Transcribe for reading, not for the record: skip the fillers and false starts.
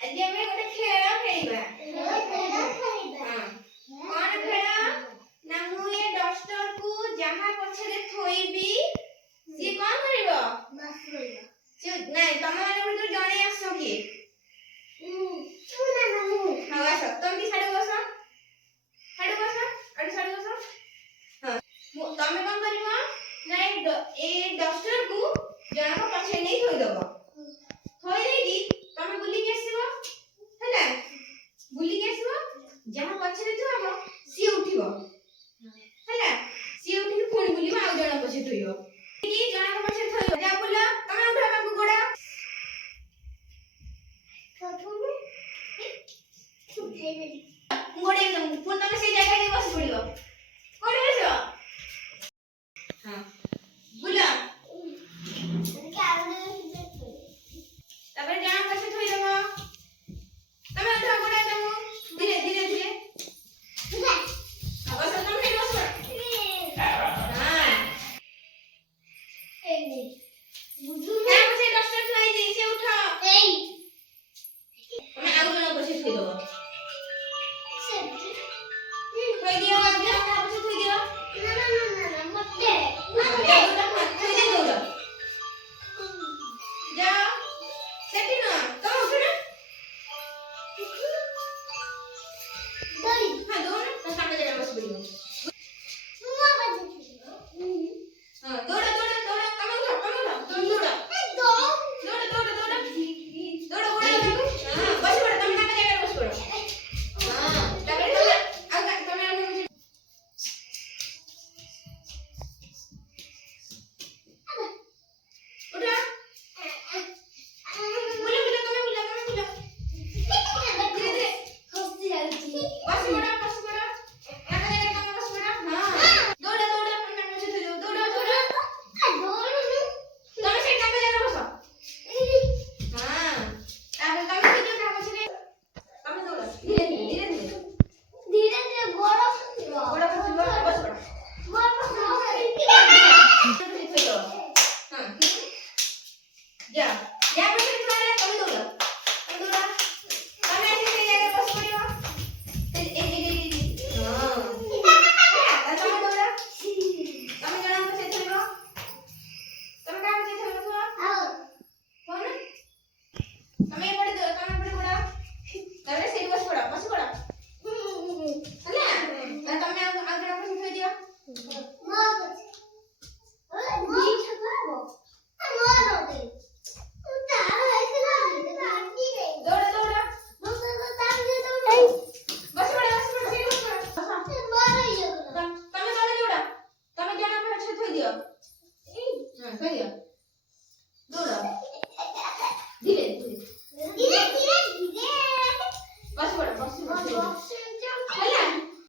ଆଜି ଆମେ ଗୋଟେ ଖେଳ ଖେଳିବା। ହଁ କଣ ଖେଳ ନା ମୁଁ ଏ ଡଷ୍ଟରକୁ ଯାହା ପଛରେ ଥୋଇବି ସିଏ କଣ କରିବ ନାଇଁ ତମ ମାନଙ୍କ ଭିତରୁ ଜଣେ ଆସ କିଏ ହଁ ଆସ ତମେ ସାଡୁ ବସ ଆଡୁ ସାଡୁ ବସ ହଁ ତମେ କଣ କରିବ ନା ଏ ଡଷ୍ଟରକୁ ଜଣଙ୍କ ପଛରେ ନେଇ ଥୋଇଦବ ଥୋଇ ଦେଇକି ତମେ ବୁଲିକି ଆସିବ ହେଲା ବୁଲିକି ଆସିବ ଯାହା ପଛରେ ଥୋଇବ ସିଏ ଉଠିବ ହେଲା ସିଏ ଉଠିକି ପୁଣି ବୁଲିବ ଆଉ ଜଣଙ୍କ ପଛରେ ଥୋଇବ କି ଜଣଙ୍କ ପଛରେ ଥୋଇବ ଯା ବୁଲ ତମେ ଉଠ ତାଙ୍କୁ ଗୋଡ ଗୋଡେ ପୁଣି ତମେ ସେଇ ଜାଗାରେ ବସି ପଡିବ ଗୋଡେ ବସ ହଁ ବୁଲ ତାପରେ ଜଣଙ୍କ ପଛରେ ଥୋଇଦବ ତମେ ଉଠ ଗୋଡ ତମକୁ ଧୀରେ ଧୀରେ ଧୀରେ ବସ ତମେ ସେଠି ବସ Yeah.